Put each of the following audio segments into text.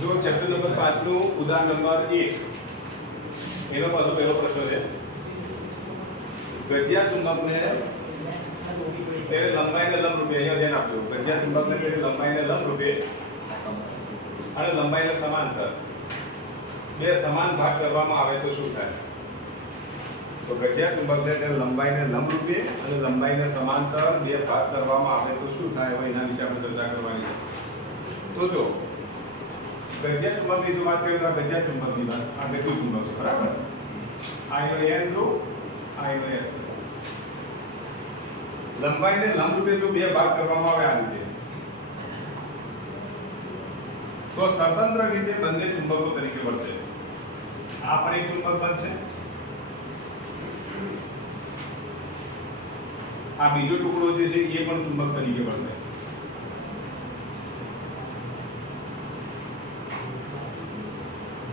જો chapter number 5 નું ઉદાહરણ નંબર 1 એનો પાછો પહેલો પ્રશ્ન છે. ગજિયા ચુંબકને તેને લંબાઈને લંબ રૂપે, અહીંયા ધ્યાન આપજો. ગજિયા ચુંબકને તેને લંબાઈને લંબ રૂપે અને લંબાઈને સમાંતર. બે સમાન ભાગ કરવામાં આવે તો શું થાય? તો ગજિયા ચુંબકને તેને લંબાઈને લંબ રૂપે અને લંબાઈને સમાંતર બે ભાગ કરવામાં આવે તો શું થાય? એના વિશે આપણે ચર્ચા કરવાની છે. તો જો ગજિયા ચુંબકની જો વાત કરીએ તો આ ગજિયા ચુંબકની વાત, આ ગજુ ચુંબક છે, બરાબર? આ એનો ધ્રુવ આ એસ લંબાઈને લંબ જો બે ભાગ કરવામાં આવે આ રીતે. તો સ્વતંત્ર રીતે બંને ચુંબકો તરીકે વર્તે. આ પણ એક ચુંબક બનશે. આ બીજો ટુકડો જે છે એ પણ ચુંબક તરીકે વર્તે.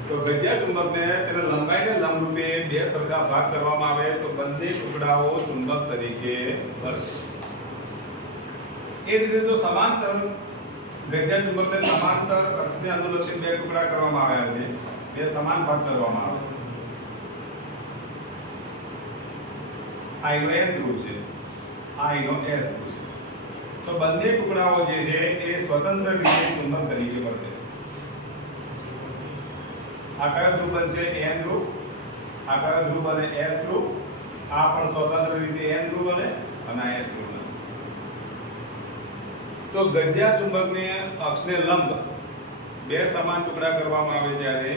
તો ગજિયા ચુંબકને તેના લંબાઈને લંબરૂપે બે સરખા ભાગ કરવામાં આવે તો બંને ટુકડાઓ ચુંબક તરીકે વર્તે એ રીતે જો સમાંતર ગજિયા ચુંબકને સમાંતર અક્ષને અનુલક્ષીને બે ટુકડા કરવામાં આવ્યા છે, બે સમાન ભાગ કરવામાં આવે. આ એનો એન ધ્રુવ છે, આ એનો એસ ધ્રુવ છે. તો બંને ટુકડાઓ જે છે એ સ્વતંત્ર રીતે ચુંબક તરીકે વર્તે આ કયો ધ્રુવ બનશે એન ધ્રુવ આ કયો ધ્રુવ બને એસ ધ્રુવ, આ પણ સ્વતંત્ર રીતે એન ધ્રુવ બને અને આ એસ ધ્રુવ બને. તો ગજ્યા ચુંબકને અક્ષને લંબ બે સમાન ટુકડા કરવામાં આવે ત્યારે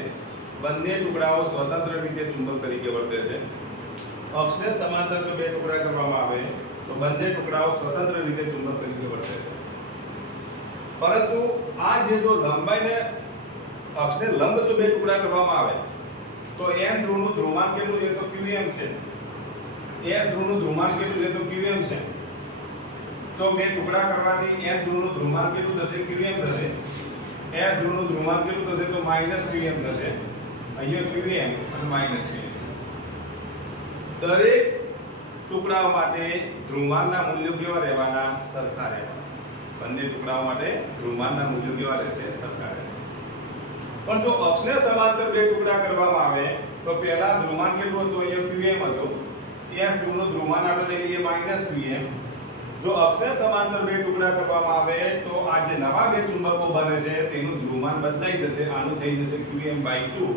બંને ટુકડાઓ સ્વતંત્ર રીતે ચુંબક તરીકે વર્તે છે. અક્ષને સમાંતર જો બે ટુકડા કરવામાં આવે, તો બંને ટુકડાઓ સ્વતંત્ર રીતે ચુંબક તરીકે વર્તે છે. પરંતુ આ જે જો લંબાઈને અક્ષને લંબ જો બે ટુકડા કરવામાં આવે. તો એન ધ્રુવનું ધ્રુવમાન કેટલું છે? તો ક્યુએમ છે. એસ ધ્રુવનું ધ્રુવમાન કેટલું છે? તો ક્યુએમ છે. તો બે ટુકડા કરવાથી એન ધ્રુવનું ધ્રુવમાન કેટલું થશે? ક્યુએમ થશે. એસ ધ્રુવનું ધ્રુવમાન કેટલું થશે? તો માઇનસ ક્યુએમ થશે. અહીંયા ક્યુએમ અને માઇનસ ક્યુએમ. દરેક ટુકડાઓ માટે ધ્રુવમાનના મૂલ્યો કેવા રહેવાના? સરખા રહેવાના. બંને ટુકડાઓ માટે ધ્રુવમાનના મૂલ્યો કેવા રહેશે? સરખા રહેશે. પણ જો અક્ષને સમાંતર બે ટુકડા કરવામાં આવે, તો પહેલા ધ્રુવમાન કેટલું હતું? અહીંયા qm હતું. ત્યાં ધ્રુવનું ધ્રુવમાન આપણે લઈ લઈએ -qm. જો અક્ષને સમાંતર બે ટુકડા કરવામાં આવે, તો આ જે નવા બે ચુંબકો બને છે, તેનું ધ્રુવમાન બદલાઈ જશે, આનું થઈ જશે qm 2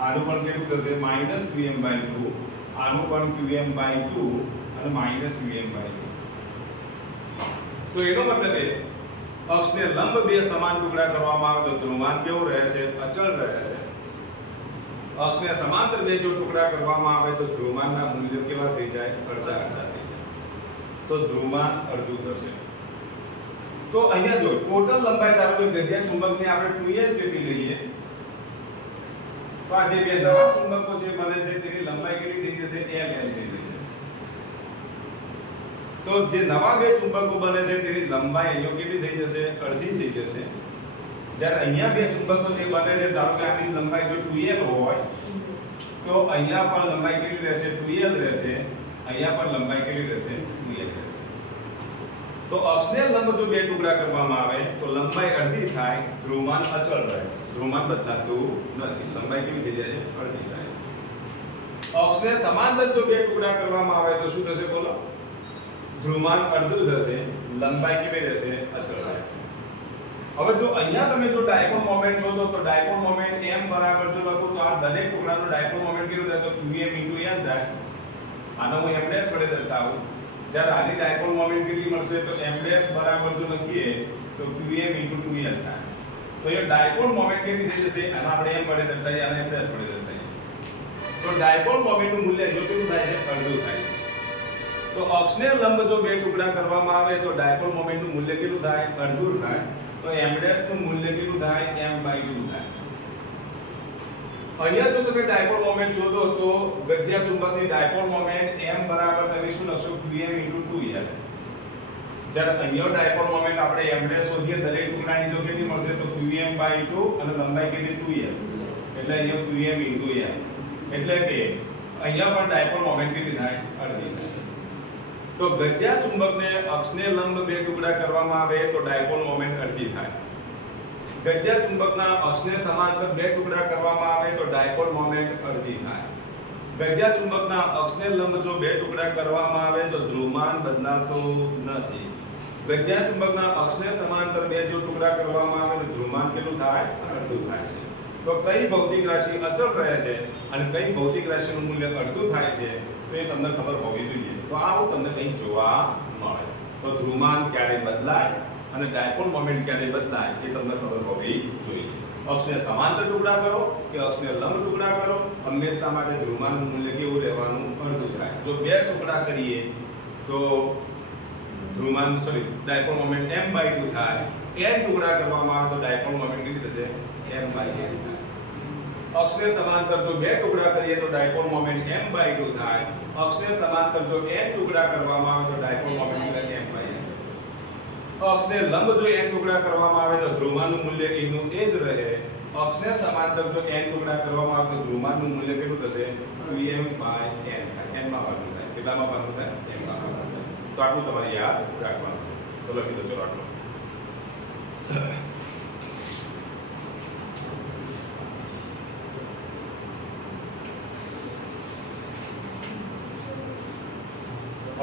આનું પણ કેટલું થશે? માઇનસ -qm 2 આનું પણ qm 2 અને -qm 2 તો એનો મતલબ એ અક્ષને લંબ બે સમાન ટુકડા કરવામાં આવે તો ધ્રુવમાન કેવું રહે છે? અચળ રહે છે. અક્ષને સમાંતર બે જો ટુકડા કરવામાં આવે, તો ધ્રુવમાનના મૂલ્યો કેવા થઈ જાય? અડધા અડધા થઈ જાય. તો ધ્રુવમાન અડધું થશે. તો અહીંયા જો ટોટલ લંબાઈ ધારો કે ગજિયા ચુંબકની આપણે 2l જેટલી લઈએ, તો આ જે બે નવા ચુંબકો જે બને છે, તેની લંબાઈ કેટલી થઈ જશે? L l થઈ જશે. તો જે નવા બે ચુંબકો બને છે તેની લંબાઈ અહીંયા કેટલી થઈ જશે? અડધી થઈ જશે. જ્યારે અહીંયા બે ચુંબકો જે બને છે, ધારો કે આની લંબાઈ જો 2l હોય, તો અહીંયા પણ લંબાઈ કેટલી રહેશે? 2l રહેશે. અહીંયા પણ લંબાઈ કેટલી રહેશે? 2l રહેશે. તો અક્ષને લંબ જો બે ટુકડા કરવામાં આવે, તો લંબાઈ અડધી થાય, ધ્રુવમાન અચળ રહે. ધ્રુવમાન બદલાતું નથી. લંબાઈ કેવી થઈ જાય અડધી થાય. અક્ષને સમાંતર જો બે ટુકડા કરવામાં આવે, તો શું થશે બોલો? ધ્રુવમાન અડધું થશે લંબાઈ કેવી રહેશે? અચળ રહેશે. હવે જો અહીંયા તમે જો ડાયપોલ મોમેન્ટ શોધો, તો ડાયપોલ મોમેન્ટ m બરાબર જો લખો, તો આ દરેક ટુકડાનો ડાયપોલ મોમેન્ટ કેવું થાય? તો qm n થાય. આનો હું m વડે દર્શાવું. જ્યારે આની ડાયપોલ મોમેન્ટ કેટલી મળશે? તો m બરાબર જો લખીએ, તો qm 2l થાય. તો એ ડાયપોલ મોમેન્ટ કેટલી થઈ જશે? આને આપણે m વડે દર્શાવીએ, આને m વડે દર્શાવીએ. તો ડાયપોલ મોમેન્ટનું મૂલ્ય જો કેટલું થાય? છે અડધું થાય. તો અક્ષને લંબ જો બે ટુકડા કરવામાં આવે તો ડાયપોલ મોમેન્ટનું મૂલ્ય કેટલું થાય? અડધું થાય. તો m નું મૂલ્ય કેટલું થાય? m 2 થાય. અહીંયા જો તમે ડાયપોલ મોમેન્ટ શોધો તો ગજ્યા ચુંબકની ડાયપોલ મોમેન્ટ m બરાબર તમે શું લખશો? 2m 2l જ્યારે અહીંયા ડાયપોલ મોમેન્ટ આપણે m શોધીએ, દરેક ટુકડાની તો કેટલી મળશે? તો qm 2 અને લંબાઈ કેટલી? 2l એટલે અહીંયા qm l. એટલે કે અહીંયા પણ ડાયપોલ મોમેન્ટ કેટલી થાય? અડધી થાય. તો ગજ્યા ચુંબકને અક્ષને લંબ બે ટુકડા કરવામાં આવે તો ડાયપોલ મોમેન્ટ અડધી થાય. ગજ્યા ચુંબકના અક્ષને સમાંતર બે ટુકડા કરવામાં આવે તો ડાયપોલ મોમેન્ટ અડધી થાય. ગજ્યા ચુંબકના અક્ષને લંબ જો બે ટુકડા કરવામાં આવે તો ધ્રુવમાન બદલાતું નથી. ગજ્યા ચુંબકના અક્ષને સમાંતર બે જો ટુકડા કરવામાં આવે તો ધ્રુવમાન કેટલું થાય? અડધું થાય છે. તો કઈ ભૌતિક રાશિ અચળ રહે છે અને કઈ ભૌતિક રાશિનું મૂલ્ય અડધું થાય છે? તો એ તમને ખબર હોવી જોઈએ. તો આવું તમને કંઈક જોવા મળે. તો ધ્રુમાન ક્યારે બદલાય અને ડાયપોલ મોમેન્ટ ક્યારે બદલાય એ તમને ખબર હોવી જોઈએ. અક્ષને સમાંતર ટુકડા કરો કે અક્ષને લંબ ટુકડા કરો? હંમેશા માટે ધ્રુમાનનું મૂલ્ય કેવું રહેવાનું? અડધું થાય. જો બે ટુકડા કરીએ, તો ધ્રુમાન sorry dipole moment m by two થાય. n ટુકડા કરવામાં આવે તો ડાયપોલ મોમેન્ટ કેટલી થશે? m બાય n અક્ષને સમાંતર જો બે ટુકડા કરીએ તો dipole moment m by two થાય. અક્ષને સમાંતર જો n ટુકડા કરવામાં આવે તો dipole moment m by n થશે અક્ષને લંબ જો n ટુકડા કરવામાં આવે તો ધ્રુવમાનનું મૂલ્ય એનું એ જ રહે. અક્ષને સમાંતર જો n ટુકડા કરવામાં આવે તો ધ્રુવમાનનું મૂલ્ય કેટલું થશે? 2m બાય n થાય. n માં ભાગનું થાય. કેટલામાં ભાગનું થાય? m માં ભાગનું થાય. તો આટલું તમારે યાદ રાખવાનું તો લખી દો, ચલો આટલું.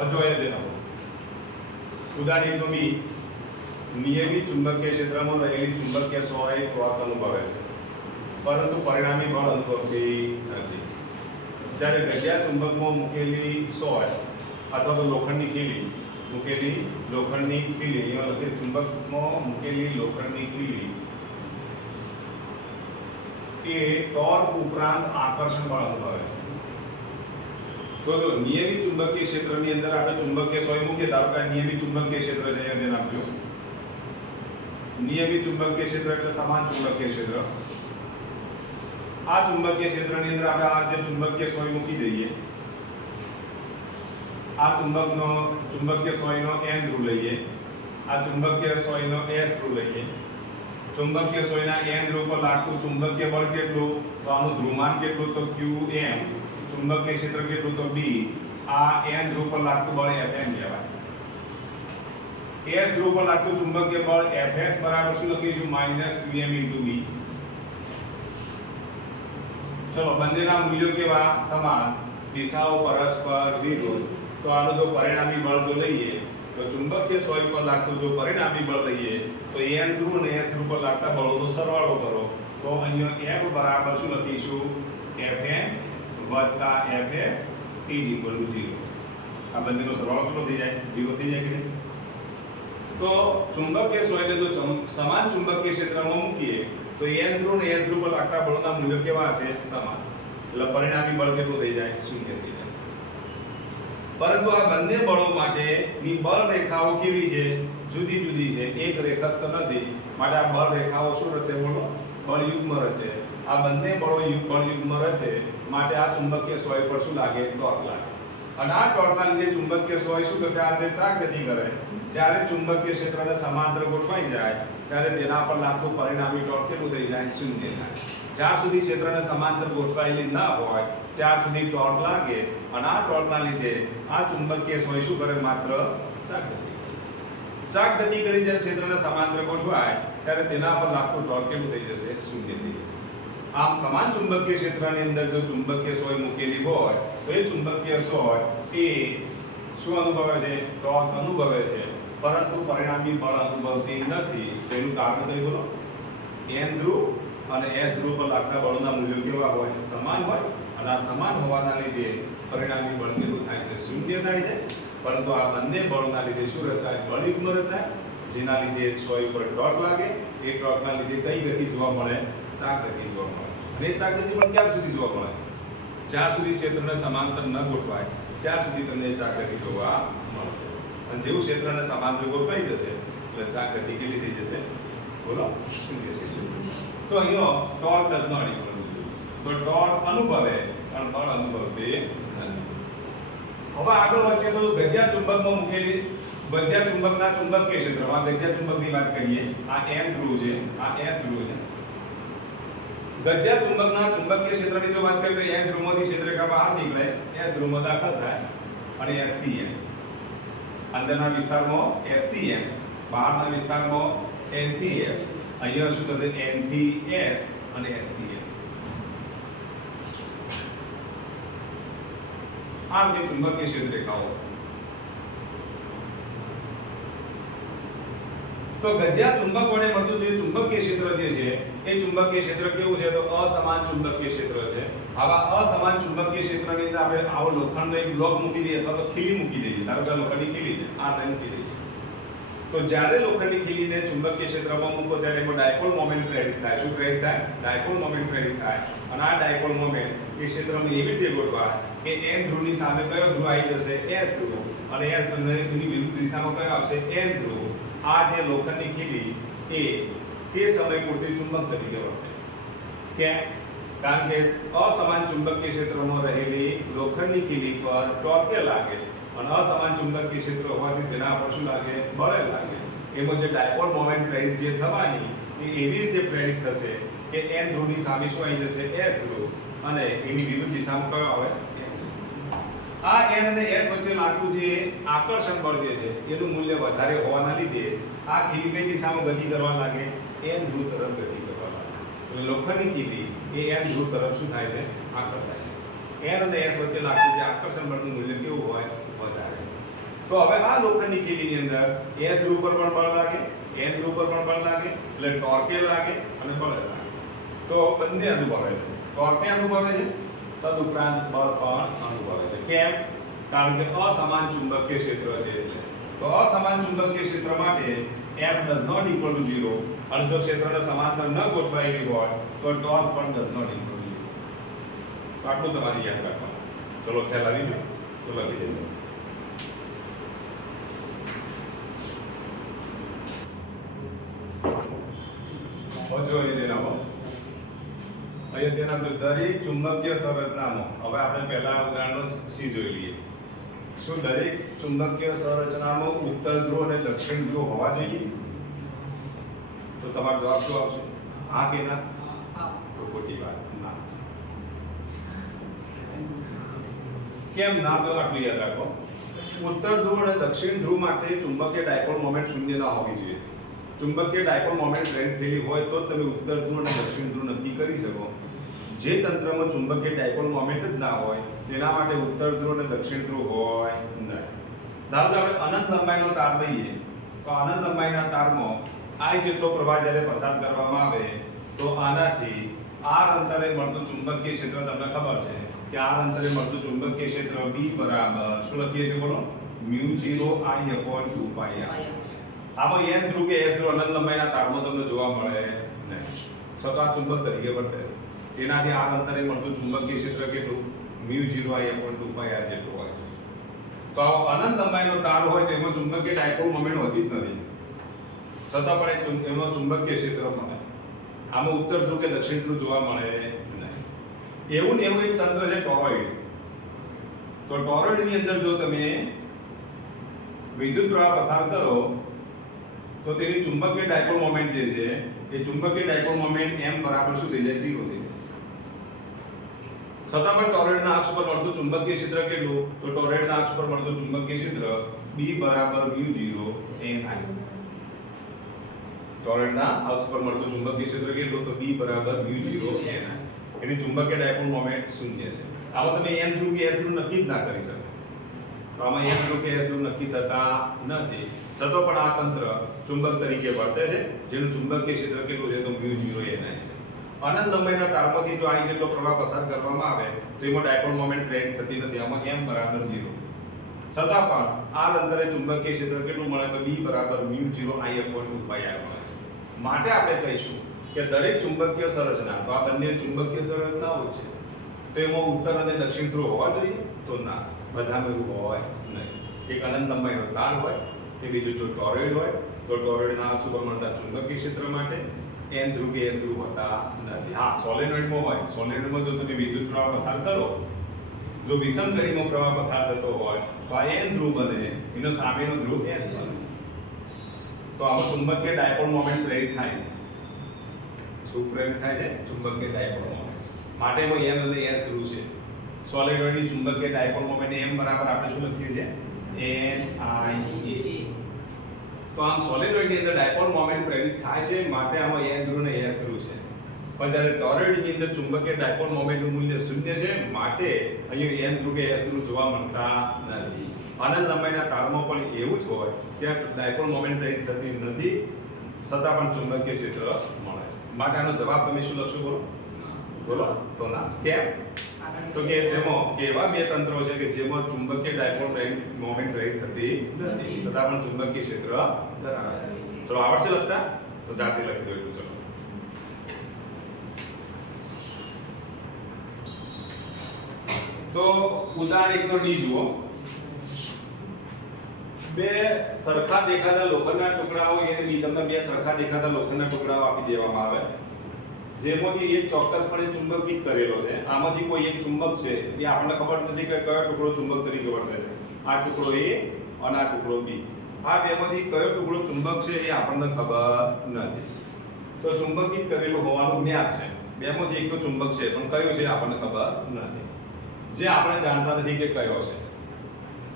અજોય દેનો ઉદાહરણ તો બી, નિયમિત ચુંબકીય ક્ષેત્રમાં રહેલી ચુંબકીય સોય ટોર્ક અનુભવે છે. પરંતુ પરિણામી બળ અનુભવતી નથી. જ્યારે ગજિયા ચુંબકમાં મૂકેલી સોય અથવા તો લોખંડની કીલી મૂકેલી લોખંડની કીલી અહીંયા લખે ચુંબકમાં મૂકેલી લોખંડની કીલી એ ટોર્ક ઉપરાંત આકર્ષણ બળ અનુભવે છે. તો જો નિયમિત ચુંબકીય ક્ષેત્રની અંદર આપણે ચુંબકીય મૂકીએ, ધારો નિયમિત ચુંબકીય ક્ષેત્ર છે, અહીંયા ધ્યાન નિયમિત ચુંબકીય ક્ષેત્ર એટલે સમાન ચુંબકીય ક્ષેત્ર. આ ચુંબકીય ક્ષેત્રની અંદર આપણે આ જે ચુંબકીય સોય મૂકી દઈએ, આ ચુંબકનો, ચુંબકીય સોયનો એન ધ્રુવ લઈએ, આ ચુંબકીય સોયનો એસ ધ્રુવ લઈએ. ચુંબકીય સોયના એન ધ્રુવ પર લાગતું ચુંબકીય બળ કેટલું? તો આનું ધ્રુવમાન કેટલું? તો qm ચુંબકીય ક્ષેત્ર કેટલું તો બી આ એન ધ્રુવ પર લાગતું બળ fm કહેવાય. એસ ધ્રુવ પર લાગતું ચુંબકીય બળ fs બરાબર શું લખીશું માઇનસ qm ઇન્ટુ બી ચલો, બંનેના મૂલ્યો કેવા? સમાન. દિશાઓ પરસ્પર વિરોધ તો આનું જો પરિણામી બળ જો લઈએ, તો ચુંબકીય સોય પર લાગતું જો પરિણામી બળ લઈએ, તો એન ધ્રુવ અને એસ ધ્રુવ પર લાગતા બળોનો સરવાળો કરો. તો અહીંયા એફ બરાબર શું લખીશું? Fn વત્તા fs is equal to 0 આ બંનેનો સરવાળો કેટલો થઈ જાય? ઝીરો થઈ જાય કે તો ચુંબકીય સોયને જો સમાન ચુંબકીય ક્ષેત્રમાં મૂકીએ, તો એન ધ્રુવ અને s ધ્રુવ પર લાગતા બળોના મૂલ્યો કેવા હશે? સમાન. એટલે પરિણામી બળ કેટલું થઈ જાય? શૂન્ય થઈ જાય. પરંતુ આ બંને બળો માટેની બળ રેખાઓ કેવી છે? જુદી જુદી છે. એક રેખસ્થ નથી. માટે આ બળ રેખાઓ શું રચે બોલો? બળ યુગ્મ રચે. આ બંને બળો બળ યુગ્મ રચે. માટે આ ચુંબકીય સોય પર શું લાગે? ટોર્ક લાગે. અને આ ટોર્કના લીધે ચુંબકીય સોય શું કરશે આ રીતે ચાક ગતિ કરે. જ્યારે ચુંબકીય ક્ષેત્રને સમાંતર ગોઠવાઈ જાય, ત્યારે તેના પર લાગતું પરિણામી ટોર્ક કેટલું થઈ જાય? શૂન્ય થાય. જ્યાં સુધી ક્ષેત્રને સમાંતર ગોઠવાયેલી ન હોય, ત્યાં સુધી ટોર્ક લાગે. અને આ ટોર્કના લીધે આ ચુંબકીય સોય શું કરે? માત્ર ચાક ગતિ ચાક ગતિ કરી જ્યારે ક્ષેત્રને સમાંતર ગોઠવાય, ત્યારે તેના પર લાગતું ટોર્ક કેટલું થઈ જશે? શૂન્ય થઈ જશે. આમ સમાન ચુંબકીય ક્ષેત્રની અંદર જો ચુંબકીય સોય મૂકેલી હોય, તો એ ચુંબકીય સોય એ શું અનુભવે છે? ટોર્ક અનુભવે છે. પરંતુ પરિણામી બળ અનુભવતી નથી. તેનું કારણ કઈ બોલો. એન ધ્રુવ અને એસ ધ્રુવ પર લાગતા બળોના મૂલ્યો કેવા હોય? સમાન હોય. અને આ સમાન હોવાના લીધે પરિણામી બળ કેટલું થાય છે? શૂન્ય થાય છે. પરંતુ આ બંને બળોના લીધે શું રચાય? બળયુગ્મ રચાય. જેના લીધે સોય પર ટોર્ક લાગે. એ ટોર્કના લીધે કઈ ગતિ જોવા મળે? ચાક ગતિ જોવા મળે. અને એ ચાકગતિ પણ ક્યાં સુધી જોવા મળે? જ્યાં સુધી ક્ષેત્રને સમાંતર ન ગોઠવાય, ત્યાં સુધી તમને એ જોવા મળશે. અને જેવું ક્ષેત્રને સમાંતર ગોઠવાઈ જશે, એટલે ચાકગતિ કેટલી થઈ જશે? બોલો. તો અહીંયા ટોર્ક ડઝ નોટ ઇક્વલ તો ટોર્ક અનુભવે, પણ બળ અનુભવતે નથી. હવે આગળ વચ્ચે તો ગજ્યા ચુંબકમાં મૂકેલી, ગજ્યા ચુંબકના ચુંબકીય ક્ષેત્રમાં ગજ્યા ચુંબકની વાત કરીએ, આ એમ ધ્રુવ છે, આ એસ ધ્રુવ છે. ગજ્યા ચુંબકના ચુંબકીય ક્ષેત્રની જો વાત કરીએ તો n ધ્રુવમાંથી ક્ષેત્રરેખા બહાર નીકળે, એ ધ્રુવમાં દાખલ થાય અને એસથી એમ અંદરના વિસ્તારમાં એસથી એમ બહારના વિસ્તારમાં એનથી એસ અહીંયા શું થશે? એનથી એસ અને એસથી એમ આ રીતે ચુંબકીય ક્ષેત્ર રેખાઓ તો ગજ્યા ચુંબક વડે મળતું જે ચુંબકીય ક્ષેત્ર જે છે એ ચુંબકીય ક્ષેત્ર કેવું છે? તો અસમાન ચુંબકીય ક્ષેત્ર છે. આવા અસમાન ચુંબકીય ક્ષેત્રની અંદર આપણે આવો લોખંડનો એક બ્લોક મૂકી દઈએ અથવા તો ખીલી મૂકી દઈએ. ધારો કે લોખંડની ખીલી છે. આ રીતે મૂકી દઈએ તો જ્યારે લોખંડની ખીલીને ચુંબકીય ક્ષેત્રમાં મૂકો ત્યારે એમાં ડાયપોલ મોમેન્ટ પ્રેરિત થાય. શું પ્રેરિત થાય? ડાયપોલ મોમેન્ટ પ્રેરિત થાય. અને આ ડાયપોલ મોમેન્ટ એ ક્ષેત્રમાં એવી રીતે ગોઠવાય કે એન ધ્રુવની સામે કયો ધ્રુવ આવી જશે? એસ ધ્રુવ. અને એસ ધ્રુવને વિરુદ્ધ દિશામાં કયો આવશે? એન ધ્રુવ. આ જે લોખંડની ખીલી એ તે સમય પૂરતી ચુંબક તરીકે વર્તે કેમ? કારણ કે અસમાન ચુંબકીય ક્ષેત્રમાં રહેલી લોખંડની ખીલી પર ટોર્કે લાગે અને અસમાન ચુંબકીય ક્ષેત્ર હોવાથી તેના પર શું લાગે? બળે લાગે. એમાં જે ડાયપોલ મોમેન્ટ પ્રેરિત જે થવાની એ એવી રીતે પ્રેરિત થશે કે એન ધ્રુવની સામે શું આવી જશે? એસ ધ્રુવ. અને એની વિરુદ્ધ દિશામાં કયો આવે? આ એન અને એસ વચ્ચે લાગતું જે આકર્ષણ બળ જે છે, એનું મૂલ્ય વધારે હોવાના લીધે આ ખીલી કઈ દિશામાં ગતિ કરવા લાગે? N ધ્રુવ તરફ ગતિ કરવા લાગે એટલે લોખંડની કીડી એ એન ધ્રુવ તરફ શું થાય છે? આકર્ષાય છે. એન અને એસ વચ્ચે લાગતું જે આકર્ષણ બળનું મૂલ્ય કેવું હોય? વધારે. તો હવે આ લોખંડની કીડીની અંદર s ધ્રુવ પર પણ બળ લાગે એન ધ્રુવ પર પણ બળ લાગે, એટલે ટોર્કે લાગે અને બળ લાગે. તો બંને અનુભવે છે. ટોર્કે અનુભવે છે તદુપરાંત બળ પણ અનુભવે છે. કેમ? કારણ કે અસમાન ચુંબકીય ક્ષેત્ર છે એટલે. તો અસમાન ચુંબકીય ક્ષેત્ર માટે F does not equal to 0 અને જો ક્ષેત્રને સમાંતર ન ગોઠવાયેલી હોય, તો ટોર્ક પણ does not equal to 0 તો આટલું તમારે યાદ રાખવાનું. ચલો, ખ્યાલ આવી ગયો? તો લખી દેજો જો એ દેનાવો અહીંયા તેના દરેક ચુંબકીય સંરચનામાં. હવે આપણે પહેલા ઉદાહરણો સી જોઈ લઈએ. શું દરેક ચુંબકીય સંરચનામાં ઉત્તર ધ્રુવ અને દક્ષિણ ધ્રુવ હોવા જોઈએ? તો તમારો જવાબ શું આવશે? હા કે ના? તો ખોટી વાત, ના. કેમ ના તો આટલું યાદ રાખો? ઉત્તર ધ્રુવ અને દક્ષિણ ધ્રુવ માટે ચુંબકીય ડાયપોલ મોમેન્ટ શૂન્ય ના હોવી જોઈએ. ચુંબકીય ડાયપોલ મોમેન્ટ પ્રેરિત થયેલી હોય તો તમે ઉત્તર ધ્રુવ અને દક્ષિણ ધ્રુવ નક્કી કરી શકો. જે તંત્રમાં ચુંબકીય ડાયપોલ મોમેન્ટ જ ના હોય તેના માટે ઉત્તર ધ્રુવ અને દક્ષિણ ધ્રુવ હોય નહીં. ધારો કે આપણે અનંત લંબાઈનો તાર લઈએ તો અનંત લંબાઈના તારમાં I જેટલો પ્રવાહ જ્યારે પસાર કરવામાં આવે તો આનાથી આર અંતરે મળતું ચુંબકીય ક્ષેત્ર તમને ખબર છે કે આર અંતરે મળતું ચુંબકીય ક્ષેત્ર બી બરાબર શું લખીએ છીએ બોલો? Mu zero I upon two pi R આમાં એન ધ્રુવ કે એસ ધ્રુવ અનંત લંબાઈના તારમાં તમને જોવા મળે નહીં. સતત ચુંબક તરીકે વર્તે છે. તેનાથી આર અંતરે મળતું ચુંબકીય ક્ષેત્ર કેટલું? Mu 0 I upon 2 pi R જેટલું હોય તો આવો અનંત લંબાઈનો તાર હોય તો એમાં ચુંબકીય ડાયપોલ મોમેન્ટ હોતી જ નથી. છતાં પણ એમાં ચુંબકીય ક્ષેત્ર મળે. આમાં ઉત્તર ધ્રુવ કે દક્ષિણ ધ્રુવ જોવા મળે નહીં. એવું ને એવું એક તંત્ર છે ટોરોઇડ. તો ટોરોઇડની અંદર જો તમે વિદ્યુત પ્રવાહ પસાર કરો, તો તેની ચુંબકીય ડાયપોલ મોમેન્ટ જે છે, એ ચુંબકીય ડાયપોલ મોમેન્ટ એમ બરાબર શું થઈ જાય? 0 થઈ જાય. છતાં પણ ટોરોઇડના અક્ષ પર મળતું ચુંબકીય ક્ષેત્ર કેટલું? તો ટોરેડના અક્ષ પર મળતું ચુંબકીય ક્ષેત્ર B બરાબર mu 0 ni ટોરોઇડના અક્ષ પર મળતું ચુંબકીય ક્ષેત્ર કેટલું? તો B બરાબર mu 0 ni એની ચુંબકીય ડાયપોલ મોમેન્ટ શૂન્ય છે. આમાં તમે n ધ્રુવ કે s ધ્રુવ નક્કી જ ના કરી શકો. તો આમાં n ધ્રુવ કે ધ્રુવ નક્કી થતા નથી. છતાં પણ આ તંત્ર ચુંબક તરીકે વર્તે છે. જેનું ચુંબકીય ક્ષેત્ર કેટલું છે? તો mu 0 ni છે. અનંત લંબાઈના તારમાંથી જો આની જેટલો પ્રવાહ પસાર કરવામાં આવે, તો એમાં ડાયપોલ મોમેન્ટ ક્રિએટ થતી નથી. આમાં m બરાબર 0 છતાં પણ આ અંતરે ચુંબકીય ક્ષેત્ર કેટલું મળે તો b બરાબર mu 0 i upon 2 pi r મળે છે. માટે આપણે કહીશું કે દરેક ચુંબકીય સંરચના, તો આ બંને ચુંબકીય સંરચનાઓ છે, તો એમાં ઉત્તર અને દક્ષિણ ધ્રુવ હોવા જોઈએ, તો ના, બધામાં એવું હોય નહીં. એક અનંત લંબાઈનો તાર હોય કે બીજું જો ટોરેડ હોય, તો ટોરેડના અક્ષ ઉપર મળતા ચુંબકીય ક્ષેત્ર માટે n ધ્રુવ કે n ધ્રુવ હોતા નથી. હા સોલેનોઇડમાં હોય. સોલેનોઇડમાં જો તમે વિદ્યુત પ્રવાહ પસાર કરો, જો વિષમ ગતિમાં પ્રવાહ પસાર થતો હોય, તો આ એન ધ્રુવ બને. એનો સામેનો ધ્રુવ એસ બને. તો આમાં ચુંબકીય ડાયપોલ મોમેન્ટ પ્રેરિત થાય છે. શું પ્રેરિત થાય છે? ચુંબકીય ડાયપોલ મોમેન્ટ. માટે એમાં m અને એસ ધ્રુવ છે. સોલેનોઇડની ચુંબકીય ડાયપોલ મોમેન્ટ એમ બરાબર આપણે શું લખીએ છીએ? a તો આમ સોલિનોઇડની અંદર ડાયપોલ મોમેન્ટ પ્રેરિત થાય છે માટે આમાં એન ધ્રુવ ને s ધ્રુવ છે. પણ જ્યારે ટોરોઇડની અંદર ચુંબકીય ડાયપોલ મોમેન્ટનું મૂલ્ય શૂન્ય છે માટે અહીંયા એન ધ્રુવ કે s ધ્રુવ જોવા મળતા નથી. અનંત લંબાઈના તારમાં પણ એવું જ હોય ત્યાં ડાયપોલ મોમેન્ટ પ્રેરિત થતી નથી છતાં પણ ચુંબકીય ક્ષેત્ર મળે છે. માટે આનો જવાબ તમે શું લખશો બોલો? બોલો? તો ના. કેમ? તો કે તેમાં એવા બે તંત્રો છે કે જેમાં ચુંબકીય ડાયપોલ મોમેન્ટ રહી થતી નથી. છતાં પણ ચુંબકીય ક્ષેત્ર ધરાવે છે. ચલો, આવડશે લખતા? તો જાતે લખી દો ચલો. તો ઉદાહરણ એક તો ડી જુઓ. બે સરખા દેખાતા લોખંડના ટુકડાઓ, એને બી તમને બે સરખા દેખાતા લોખંડના ટુકડાઓ આપી દેવામાં આવે. જેમાંથી એક ચોક્કસપણે ચુંબકિત કરેલો છે, આમાંથી કોઈ એક ચુંબક છે, એ આપણને ખબર નથી કે કયો ટુકડો ચુંબક તરીકે વર્તે છે. આ ટુકડો એ અને આ ટુકડો બી. આ બેમાંથી કયો ટુકડો ચુંબક છે એ આપણને ખબર નથી. તો ચુંબકિત કરેલું હોવાનું જ્ઞાત છે. બેમાંથી એક તો ચુંબક છે, પણ કયો છે આપણને ખબર નથી. જે આપણે જાણતા નથી કે કયો છે.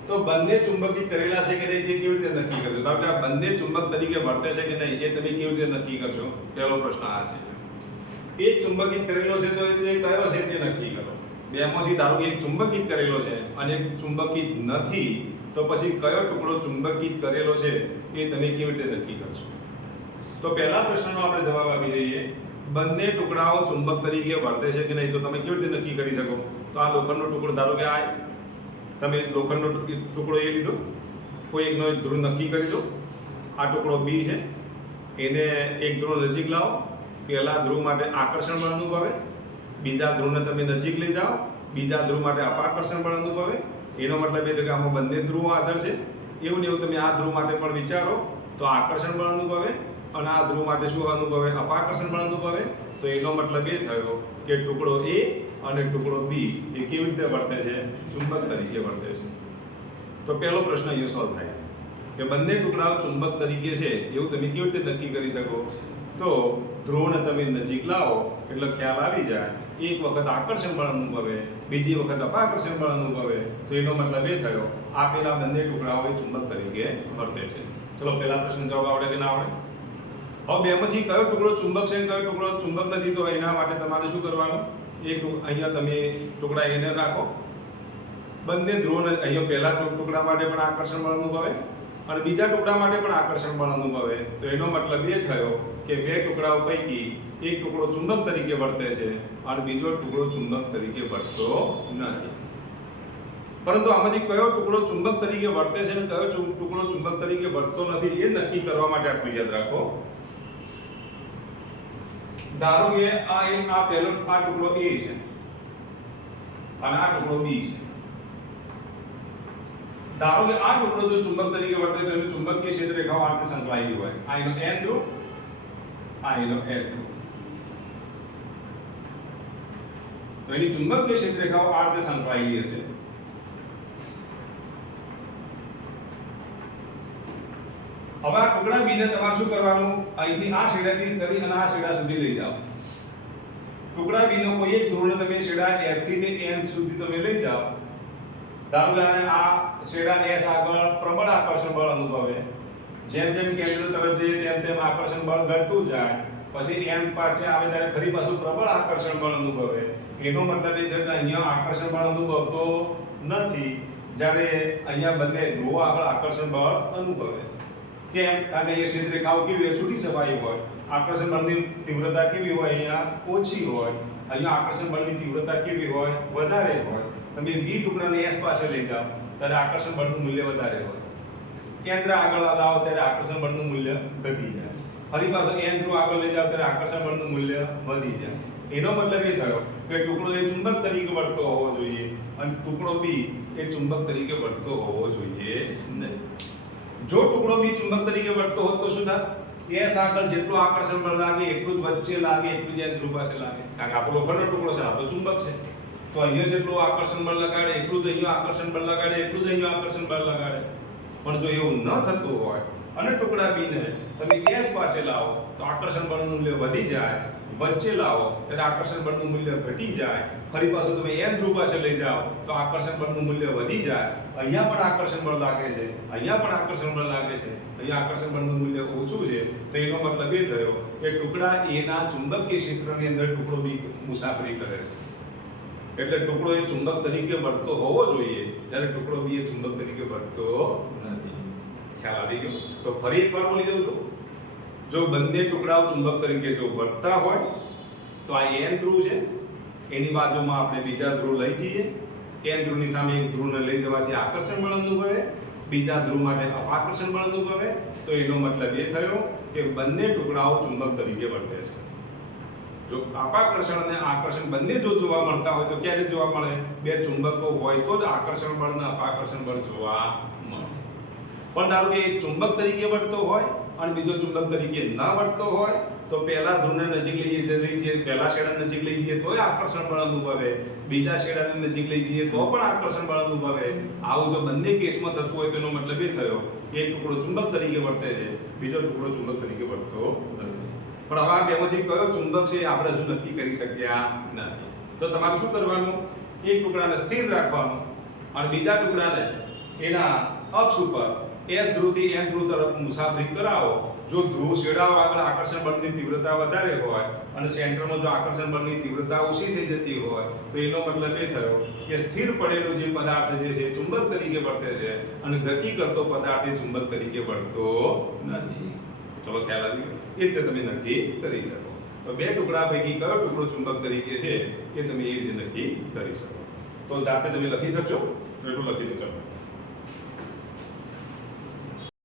તો બંને ચુંબકિત કરેલા છે કે નહીં તે કેવી રીતે નક્કી કરશો? ધારો કે આ બંને ચુંબક તરીકે વર્તે છે કે નહીં, એ તમે કેવી રીતે નક્કી કરશો? પહેલો પ્રશ્ન આ છે. એ ચુંબકિત કરેલો છે તો એ કયો છે તે નક્કી કરો. બેમાંથી ધારો કે એક ચુંબકિત કરેલો છે અને એક ચુંબકિત નથી, તો પછી કયો ટુકડો ચુંબકિત કરેલો છે એ તમે કેવી રીતે નક્કી કરશો? તો પહેલા પ્રશ્નનો આપણે જવાબ આપી દઈએ. બંને ટુકડાઓ ચુંબક તરીકે વર્તે છે કે નહીં, તો તમે કેવી રીતે નક્કી કરી શકો? તો આ લોખંડનો ટુકડો, ધારો કે આ તમે લોખંડનો ટુકડો એ લીધો, કોઈ એકનો એક ધ્રુવ નક્કી કરી દો. આ ટુકડો બી છે. એને એક ધ્રુવ નજીક લાવો. પહેલા ધ્રુવ માટે આકર્ષણ બળ અનુભવે, બીજા ધ્રુવને તમે નજીક લઈ જાઓ, બીજા ધ્રુવ માટે અપાકર્ષણ બળ અનુભવે. એનો મતલબ એ છે કે આમાં બંને ધ્રુવો હાજર છે. એવું ને એવું તમે આ ધ્રુવ માટે પણ વિચારો, તો આકર્ષણ બળ અનુભવે અને આ ધ્રુવ માટે શું અનુભવે? અપાકર્ષણ બળ અનુભવે. તો એનો મતલબ એ થયો કે ટુકડો એ અને ટુકડો બી, એ કેવી રીતે વર્તે છે? ચુંબક તરીકે વર્તે છે. તો પહેલો પ્રશ્ન અહીંયા સોલ્વ થાય. કે બંને ટુકડાઓ ચુંબક તરીકે છે, એવું તમે કેવી રીતે નક્કી કરી શકો? તો ધ્રુવને તમે નજીક લાવો, એટલે ખ્યાલ આવી જાય. એક વખત આકર્ષણ બળ અનુભવે, બીજી વખત અપાકર્ષણ બળ અનુભવે, તો એનો મતલબ એ થયો આપેલા બંને ટુકડાઓ એ ચુંબક તરીકે વર્તે છે. ચલો, પેલા પ્રશ્ન જવાબ આવડે કે ના આવડે? હવે બેમાંથી કયો ટુકડો ચુંબક છે કયો ટુકડો ચુંબક નથી, તો એના માટે તમારે શું કરવાનું? એક અહીંયા તમે ટુકડા એને રાખો. બંને ધ્રુવને અહીંયા પહેલા ટુકડા માટે પણ આકર્ષણ બળ અનુભવે. અને બીજા ટુકડા માટે પણ આકર્ષણ બળ અનુભવે. તો એનો મતલબ એ થયો કે બે ટુકડાઓ પૈકી એક ટુકડો ચુંબક તરીકે વર્તે છે અને બીજો ટુકડો ચુંબક તરીકે વર્તતો નથી. પરંતુ આમાંથી કયો ટુકડો ચુંબક તરીકે વર્તે છે અને કયો ટુકડો ચુંબક તરીકે વર્તતો નથી એ નક્કી કરવા માટે આપણે યાદ રાખો. ધારો કે આ એક, આ પહેલો, આ ટુકડો એ છે અને આ ટુકડો બી છે. ધારો કે આ ટુકડો જો ચુંબક તરીકે વર્તે તો એનું ચુંબકીય ક્ષેત્ર રેખાઓ આ રીતે સંકળાયેલી હોય આ એનો N ધ્રુવ આ એનો S ધ્રુવ તો એની ચુંબકીય ક્ષેત્ર રેખાઓ આ રીતે સંકળાયેલી હશે. હવે આ ટુકડા બીને ને તમારે શું કરવાનું? અહીંથી આ છેડાથી કરી અને આ છેડા સુધી લઈ જાઓ. ટુકડા B નો કોઈ એક ધોરણ તમે છેડા S થી તે N સુધી તમે લઈ જાઓ. ધારો કે આ S આગળ પ્રબળ આકર્ષણ બળ અનુભવે. જેમ જેમ કેન્દ્ર તરફ જઈએ તેમ તેમ આકર્ષણ બળ ઘટતું જાય. પછી એમ પાસે આવે ત્યારે ફરી પાછું પ્રબળ આકર્ષણ બળ અનુભવે. એનો મતલબ એ છે કે અહીંયા આકર્ષણ બળ અનુભવતો નથી. જ્યારે અહીંયા બંને ધ્રુવો આગળ આકર્ષણ બળ અનુભવે. કેમ? કારણ કે એ ક્ષેત્ર કેવી હોય? છૂટી સપાઈ હોય. આકર્ષણ બળની તીવ્રતા કેવી હોય? અહીંયા ઓછી હોય. અહીંયા આકર્ષણ બળની તીવ્રતા કેવી હોય? વધારે હોય. તમે બી ટુકડાને એસ પાસે લઈ જાઓ. ત્યારે આકર્ષણ બળનું મૂલ્ય વધારે હોય. કેન્દ્ર આગળ લાવો ત્યારે આકર્ષણ બળનું મૂલ્ય ઘટી જાય. ફરી પાછો એન ધ્રુવ આગળ લઈ જાઓ ત્યારે આકર્ષણ બળનું મૂલ્ય વધી જાય. એનો મતલબ એ થયો કે ટુકડો એ ચુંબક તરીકે વર્તતો હોવો જોઈએ અને ટુકડો બી એ ચુંબક તરીકે વર્તતો હોવો જોઈએ નહીં. જો ટુકડો બી ચુંબક તરીકે વર્તતો હોત તો શું થાય એસ આગળ જેટલું આકર્ષણ બળ લાગે, એટલું જ વચ્ચે લાગે, એટલું જ ધ્રુવ પાસે લાગે. કારણ કે આપણો લોખંડનો ટુકડો છે, આ તો ચુંબક છે. તો અહીંયા જેટલું આકર્ષણ બળ લગાડે, એટલું જ અહીંયા આકર્ષણ બળ લગાડે, એટલું જ અહીંયા આકર્ષણ બળ લગાડે. પણ જો એવું ન થતું હોય અને ટુકડા બી ને તમે એસ પાસે લાવો, તો આકર્ષણ બળનું મૂલ્ય વધી જાય, વચ્ચે લાવો, ત્યારે આકર્ષણ બળનું મૂલ્ય ઘટી જાય. ફરી પાછું તમે એન ધ્રુવ પાસે લઈ જાઓ, તો આકર્ષણ બળનું મૂલ્ય વધી જાય. અહીંયા પણ આકર્ષણ બળ લાગે છે, અહીંયા પણ આકર્ષણ બળ લાગે છે. અહીંયા આકર્ષણ બળનું મૂલ્ય ઓછું છે, તો એનો મતલબ એ થયો કે ટુકડા એના ચુંબકીય ક્ષેત્રની અંદર ટુકડો બી મુસાફરી કરે છે. એટલે ટુકડો એ ચુંબક તરીકે વર્તતો હોવો જોઈએ. જ્યારે ટુકડો બી એ ચુંબક તરીકે વર્તતો નથી. ખ્યાલ આવી ગયો? તો ફરી એકવાર બોલી દઉં છું. જો બંને ટુકડાઓ ચુંબક તરીકે જો વર્તતા હોય, તો આ એન ધ્રુવ છે. એની બાજુમાં આપણે બીજા ધ્રુવ લઈ જઈએ. એન ધ્રુવની સામે એક ધ્રુવને લઈ જવાથી આકર્ષણ બળ અનુભવે બીજા ધ્રુવ માટે અપાકર્ષણ બળ અનુભવે તો એનો મતલબ એ થયો કે બંને ટુકડાઓ ચુંબક તરીકે વર્તે છે. જો આપાકર્ષણ અને આકર્ષણ બંને જો જોવા મળતા હોય તો ક્યારે જોવા મળે? બે ચુંબકો હોય તો જ આકર્ષણ બળ અને અપાકર્ષણ બળ જોવા મળે. પણ ધારો કે એક ચુંબક તરીકે વર્તતો હોય અને બીજો ચુંબક તરીકે ન વર્તતો હોય, તો પહેલા ધ્રુવને નજીક લઈ લઈ જઈએ. પહેલા શેડા નજીક લઈ જઈએ તોય આકર્ષણ બળ અનુભવે. બીજા શેડાને નજીક લઈ જઈએ તો પણ આકર્ષણ બળ અનુભવે. આવું જો બંને કેસમાં થતું હોય તો એનો મતલબ એ થયો કે એક ટુકડો ચુંબક તરીકે વર્તે છે, બીજો ટુકડો ચુંબક તરીકે વર્તતો નથી. પણ હવે આ બેમાંથી કયો ચુંબક છે આપણે હજુ નક્કી કરી શક્યા નથી. તો તમારે શું કરવાનું? એક ટુકડાને સ્થિર રાખવાનું અને બીજા ટુકડાને એના અક્ષ ઉપર એસ ધ્રુવથી એન ધ્રુવ તરફ મુસાફરી કરાવો. જો ધ્રુવ શેડાઓ આગળ આકર્ષણ બળની તીવ્રતા વધારે હોય અને સેન્ટરમાં જો આકર્ષણ બળની તીવ્રતા ઓછી થઈ જતી હોય, તો એનો મતલબ એ થયો કે સ્થિર પડેલો જે પદાર્થ જે છે ચુંબક તરીકે વર્તે છે અને ગતિ કરતો પદાર્થ એ ચુંબક તરીકે વર્તતો નથી. ચલો ખ્યાલ આવી ગયો? એ રીતે તમે નક્કી કરી શકો. તો બે ટુકડા પૈકી કયો ટુકડો ચુંબક તરીકે છે એ તમે એ રીતે નક્કી કરી શકો. તો જાતે તમે લખી શકશો? એટલું લખી દો ચાલો.